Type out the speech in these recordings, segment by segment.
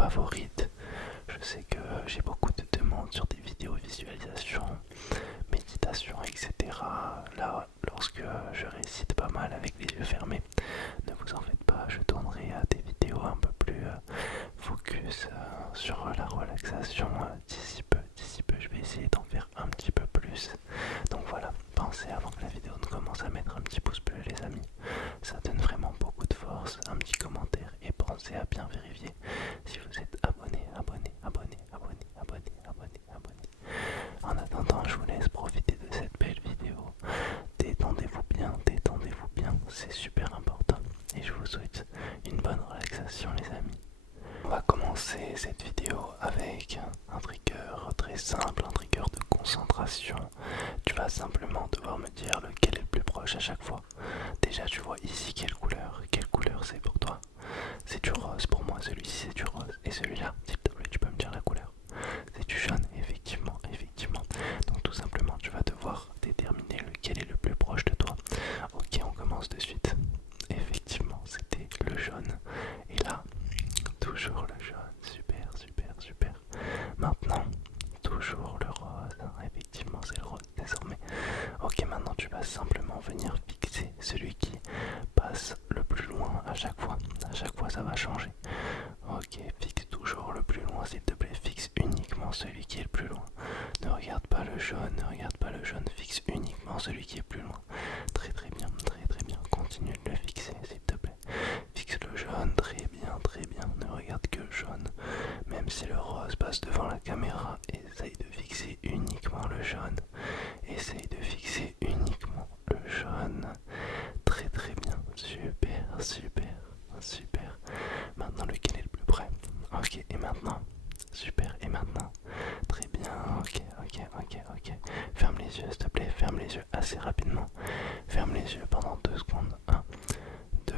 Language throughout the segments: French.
favorites. Je sais que j'ai beaucoup de demandes sur des vidéos visualisation, méditation, etc. Là, lorsque je récite pas mal avec les yeux fermés, ne vous en faites pas, je tournerai à des vidéos un peu plus focus sur la relaxation d'ici peu, je vais essayer d'en faire un petit peu plus. Donc voilà, pensez avant que la vidéo ne commence à mettre un petit pouce bleu les amis, ça donne vraiment beaucoup de force, un petit commentaire et pensez à bien vérifier si vous êtes abonné. En attendant, je vous laisse profiter de cette belle vidéo. Détendez-vous bien, c'est super important. Et je vous souhaite une bonne relaxation les amis. On va commencer cette vidéo avec un trigger très simple, un trigger de concentration. Tu vas simplement devoir me dire lequel est le plus proche à chaque fois. Déjà tu vois ici quelle couleur c'est pour toi. C'est du rose pour moi, celui-ci c'est du rose. Et celui-là, s'il te plaît, tu peux me dire la couleur. C'est du jaune, effectivement. Donc tout simplement, tu vas devoir déterminer lequel est le plus proche de toi. Ok, on commence de suite. Effectivement, c'était le jaune. Et là, toujours le jaune. Super. Maintenant, toujours le rose. Effectivement, c'est le rose désormais. Ok, maintenant tu vas simplement venir fixer celui qui passe le plus loin à chaque fois. À chaque fois, ça va changer. Ok, fixe toujours le plus loin, s'il te plaît. Fixe uniquement celui qui est le plus loin. Ne regarde pas le jaune, fixe uniquement celui qui est plus loin. Très bien. Continue de le fixer, s'il te plaît. Fixe le jaune, très bien. Ne regarde que le jaune. Même si le rose passe devant la caméra, essaye de fixer uniquement le jaune. Essaye de fixer uniquement le jaune. Très bien. Super. Maintenant, lequel est le plus près? Ok, et maintenant? Super, et maintenant? Très bien, ok. Ferme les yeux, s'il te plaît, ferme les yeux assez rapidement. Ferme les yeux pendant 2 secondes. 1, 2,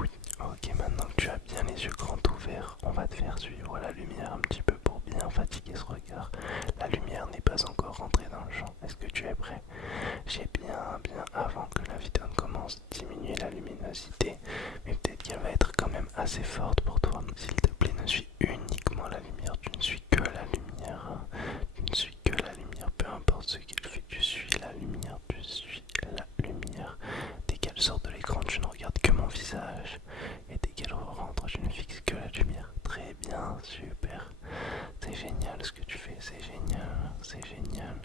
oui. Ok, maintenant que tu as bien les yeux grands ouverts, on va te faire suivre la lumière un petit peu pour bien fatiguer ce regard. La lumière n'est pas encore rentrée dans le champ. Est-ce que tu es prêt? J'ai bien avant que la vidéo ne commence diminué la luminosité, mais peut-être qu'elle va être quand même assez forte pour toi. S'il te plaît, ne suis uniquement la lumière, tu ne suis que la lumière. Peu importe ce qu'elle fait, tu suis la lumière. Dès qu'elle sort de l'écran, tu ne regardes que mon visage, et dès qu'elle rentre, tu ne fixes que la lumière. Très bien, super. C'est génial ce que tu fais, c'est génial.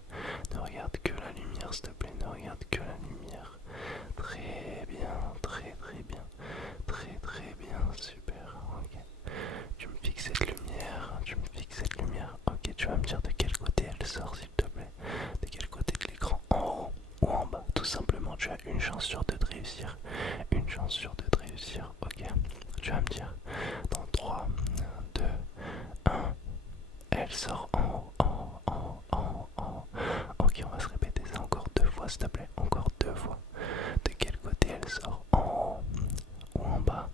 Ne regarde que la lumière, s'il te plaît, ne regarde que la lumière. Très bien, super, ok. Tu me fixes cette lumière, ok, tu vas me dire de quel côté elle sort, s'il te plaît. De quel côté de l'écran, en haut ou en bas? Tout simplement, tu as une chance sur deux de réussir. Ok. Tu vas me dire dans 3, 2, 1. Elle sort en haut. Ok, on va se répéter ça encore 2 fois, s'il te plaît. Encore 2 fois. De quel côté elle sort? En haut ou en bas?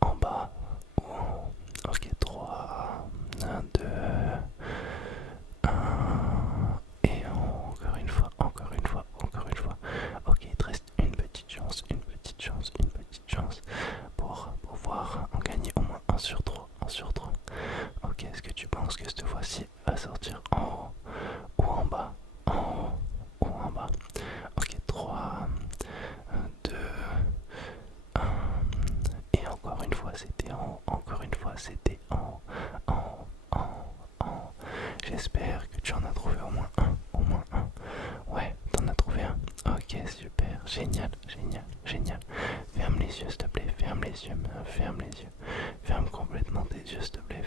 En bas ou en haut? Ok, 3, 2, 1. Et encore une fois. Ok, il te reste une petite chance pour pouvoir en gagner au moins 1 sur 3. Ok, est-ce que tu penses que cette fois-ci va sortir en haut ou en bas? En haut ou en bas? Ok, 3, 2, 1. Et encore une fois, c'était en haut. En haut. J'espère que tu en as trouvé au moins un. Ouais, t'en as trouvé un. Ok, super. Génial. Ferme les yeux, s'il te plaît. Ferme complètement tes yeux, s'il te plaît.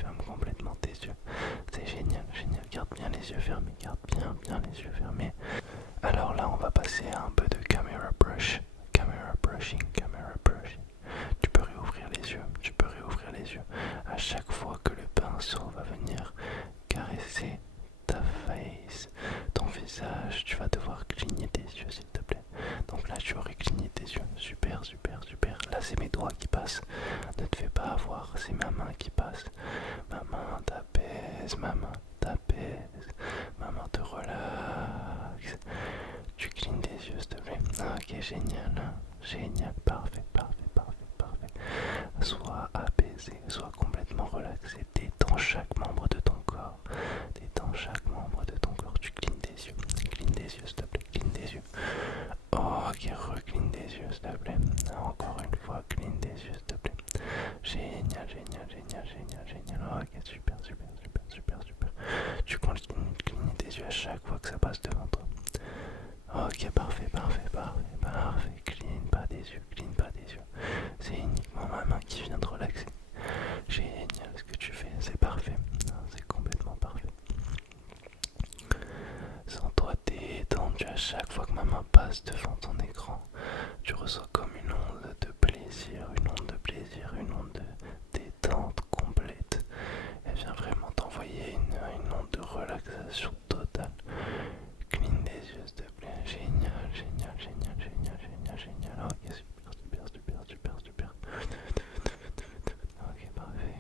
C'est génial. Garde bien les yeux fermés. Les yeux fermés. Alors là, on va passer à un peu de camera brushing. Tu peux réouvrir les yeux. À chaque fois que le pinceau va venir caresser ta face, ton visage, tu vas devoir cligner tes yeux, s'il te plaît. Donc là, tu aurais cligné tes yeux. Super. Là, c'est mes doigts qui passent. Ne te fais pas avoir, c'est ma main qui passe. Ma main t'apaise. Ma main te relaxe. Tu clignes tes yeux, s'il te plaît. Ok, génial. Parfait. Sois apaisé, sois complètement relaxé. Ok, super, super, super, super, super. Tu continues de cligner tes yeux à chaque fois que ça passe devant toi. Ok, parfait, parfait, parfait, parfait. Cligne pas des yeux, cligne pas des yeux. C'est uniquement ma main qui vient de relaxer. Génial ce que tu fais, c'est parfait. C'est complètement parfait. Sens-toi détendu à chaque fois que ma main passe devant ton écran. Tu reçois comme une onde de plaisir, une onde de plaisir, une onde de détente complète. Elle vient vraiment t'envoyer une onde de relaxation totale. Cligne des yeux s'il te plaît. Génial, génial, génial, génial, génial, génial. Ok, super, super, super, super, super. Ok, parfait.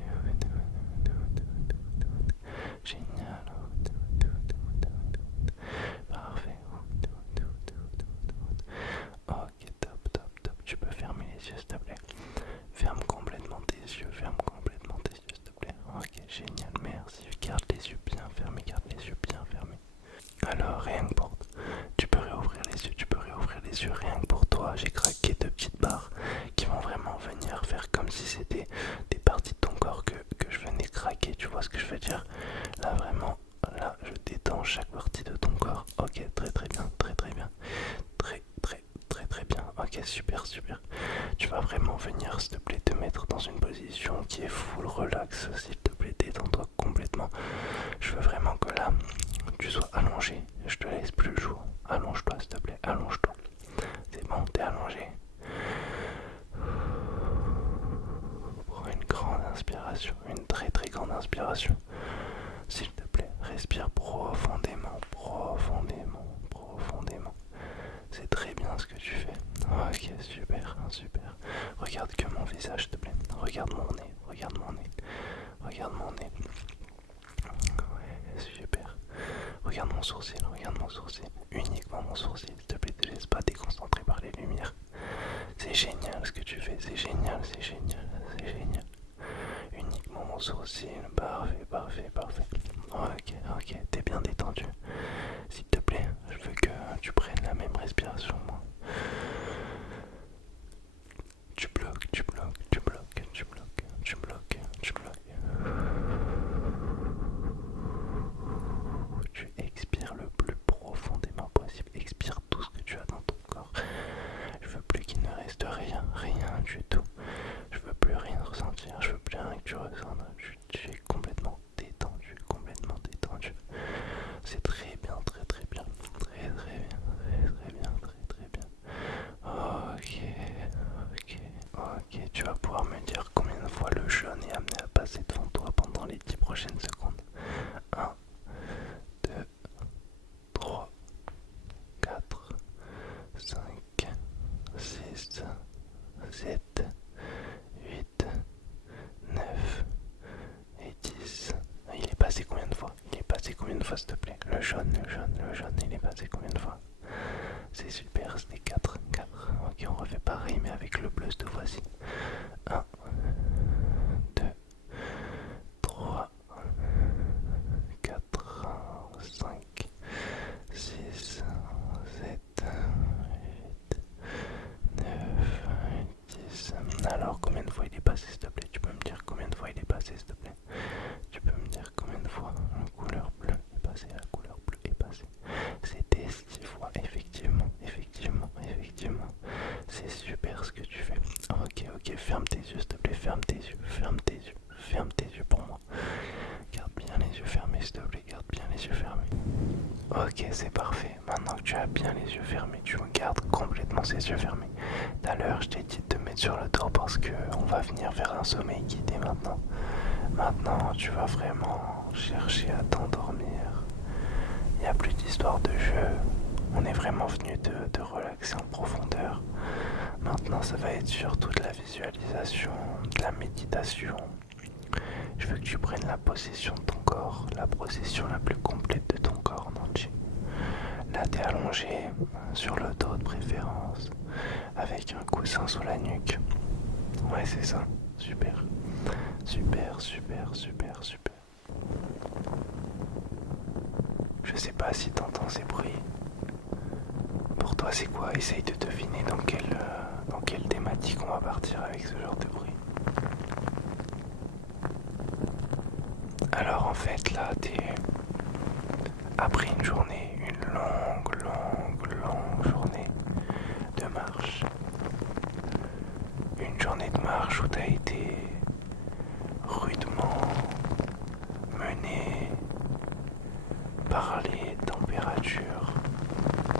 Génial. Parfait. Ok, top, top, top. Tu peux fermer les yeux s'il te plaît. Ferme complètement tes yeux, ferme complètement tes yeux s'il te plaît. Ok, génial, merci. Garde les yeux bien fermés, garde les yeux bien fermés. Alors, rien que pour... Tu peux réouvrir les yeux, tu peux réouvrir les yeux. Rien que pour toi, j'ai craqué deux petites barres qui vont vraiment venir faire comme si c'était des parties de ton corps que je venais craquer. Tu vois ce que je veux dire? Là, vraiment, là, je détends chaque partie de ton corps. Ok, très très bien, très très bien. Très très très très bien. Ok, super super. Tu vas vraiment venir s'il te plaît te mettre dans une position qui est full relax. S'il te plaît, détends-toi complètement. Je veux vraiment que là tu sois allongé. Je te laisse plus le jour. Allonge-toi s'il te plaît, allonge-toi. C'est bon, t'es allongé. Prends une grande inspiration, une très très grande inspiration. S'il te plaît, respire profondément, profondément, profondément. C'est très bien ce que tu fais. Ok, super, super. Regarde que mon visage, s'il te plaît. Regarde mon nez, regarde mon nez. Regarde mon nez. Ouais, super. Regarde mon sourcil, regarde mon sourcil. Uniquement mon sourcil, s'il te plaît, te laisse pas déconcentrer par les lumières. C'est génial ce que tu fais, c'est génial, c'est génial, c'est génial. Uniquement mon sourcil, parfait, parfait, parfait. Ok, ok, t'es bien détendu. S'il te plaît, je veux que tu prennes la même respiration, moi. Tu bloques, tu bloques, tu bloques, tu bloques, tu bloques, tu bloques. Tu expires le plus profondément possible. Expire tout ce que tu as dans ton corps. Je veux plus qu'il ne reste rien, rien du tout. Je veux plus rien ressentir. Je veux plus rien que tu ressentes. Tu es complètement détendu, complètement détendu. C'est très bien, très très bien, très très bien, très très bien, très très bien. Ok, ok, ok. Tu vas pouvoir me dire combien de fois le jaune est amené à passer devant toi pendant les 10 prochaines secondes. 1, 2, 3, 4, 5, 6, 7, 8, 9 et 10. Il est passé combien de fois? Il est passé combien de fois s'il te plaît? Le jaune, le jaune, le jaune, il est passé combien de fois? C'est super, c'était 4, 4. Ok, on refait pareil mais avec le bleu cette fois-ci. 1, 2, 3, 4, 5, 6, 7, 8, 9, 10. Alors combien de fois il est passé s'il te plaît? Tu peux me dire combien de fois il est passé s'il te plaît? Tu peux me dire combien de fois la couleur bleue est passée? La couleur bleue est passée. C'était 6 fois, effectivement, effectivement, effectivement. C'est super ce que tu fais. Ok, ok, ferme tes yeux s'il te plaît, ferme tes yeux, ferme tes yeux, ferme tes yeux pour moi. Garde bien les yeux fermés s'il te plaît, garde bien les yeux fermés. Ok, c'est parfait. Maintenant que tu as bien les yeux fermés, tu gardes complètement ces yeux fermés. Tout à l'heure, je t'ai dit de te mettre sur le dos parce que on va venir vers un sommeil guidé maintenant. Maintenant, tu vas vraiment chercher à t'endormir. Il n'y a plus d'histoire de jeu. On est vraiment venu te relaxer en profondeur. Maintenant, ça va être surtout de la visualisation, de la méditation. Je veux que tu prennes la possession de ton corps, la possession la plus complète de ton corps en entier. Là, t'es allongé sur le dos de préférence, avec un coussin sous la nuque. Ouais, c'est ça. Super. Super, super, super, super. Je sais pas si t'entends ces bruits. Pour toi, c'est quoi? Essaye de deviner dans quelle thématique on va partir avec ce genre de bruit. Alors en fait là après une journée, une longue journée de marche. Une journée de marche où t'as été rudement mené par les températures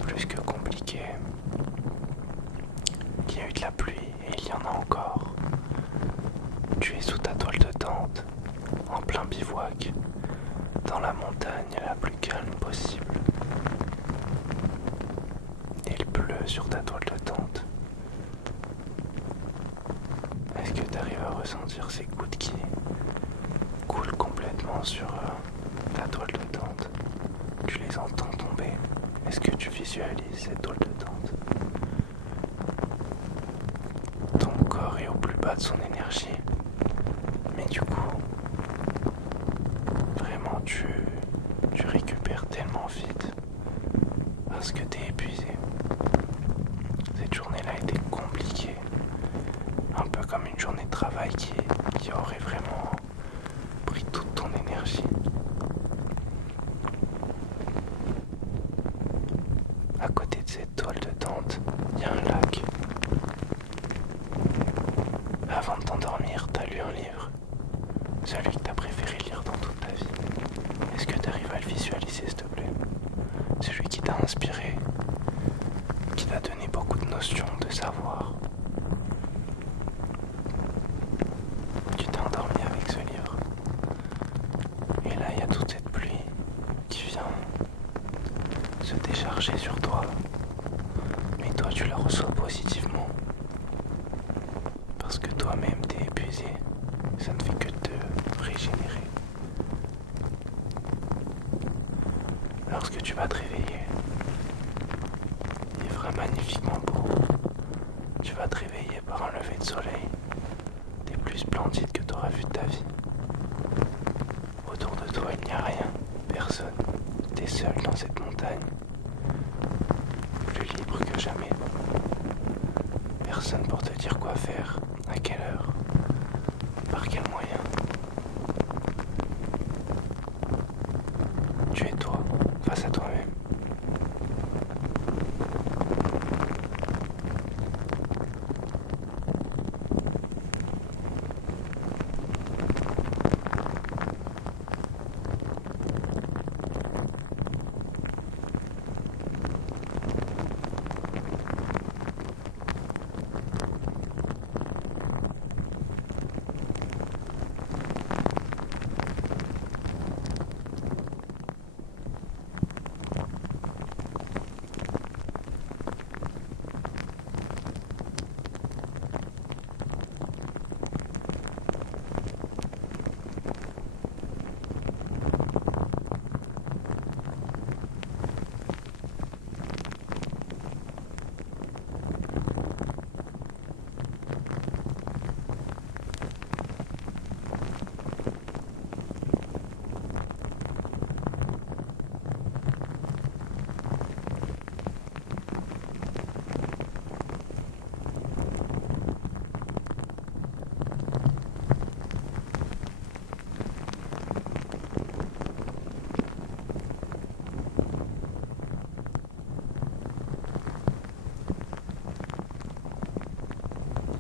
plus que compliquées. Il y a eu de la pluie et il y en a encore. Tu es sous ta toile de tente, en plein bivouac, dans la montagne la plus calme possible. Il pleut sur ta toile de tente. Est-ce que tu arrives à ressentir ces gouttes qui coulent complètement sur la toile de tente? Tu les entends tomber. Est-ce que tu visualises cette toile de tente? Ton corps est au plus bas de son énergie. Mais du coup, vraiment tu récupères tellement vite parce que tu es épuisé. Cette journée-là était compliquée. Un peu comme une journée de travail qui aurait vraiment pris toute ton énergie. À côté de cette toile de tente, il y a un lac. Avant de t'endormir, t'as lu un livre. Celui que t'as préféré lire dans toute ta vie. Est-ce que t'arrives à le visualiser, s'il te plaît? Celui qui t'a inspiré, qui t'a donné beaucoup de notions, de savoir. Tu t'es endormi avec ce livre. Et là, il y a toute cette pluie qui vient se décharger sur toi. Mais toi, tu la reçois positivement. Parce que toi-même, t'es épuisé. Ça ne fait que te régénérer. Lorsque tu vas te réveiller, il fera magnifiquement beau. Tu vas te réveiller par un lever de soleil des plus splendides que tu auras vu de ta vie. Autour de toi, il n'y a rien, personne. Tu es seul dans cette montagne, plus libre que jamais. Personne pour te dire quoi faire, à quelle heure, par quel moyen. Tu es toi, face à toi-même.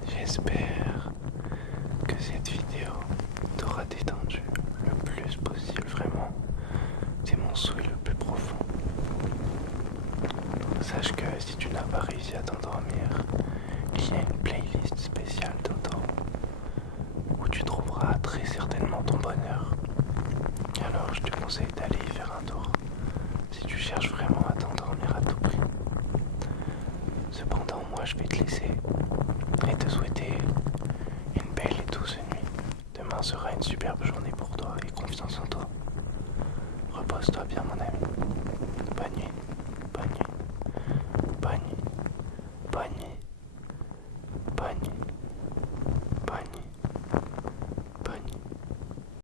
J'espère que cette vidéo t'aura détendu le plus possible, vraiment. C'est mon souhait le plus profond. Sache que si tu n'as pas réussi à t'endormir, il y a une playlist spéciale Toto où tu trouveras très certainement ton bonheur. Alors je te conseille d'aller y faire un tour si tu cherches vraiment à t'endormir à tout prix. Cependant, moi je vais te laisser et te souhaiter une belle et douce nuit. Demain sera une superbe journée pour toi et confiance en toi. Repose-toi bien mon ami. Bonne nuit.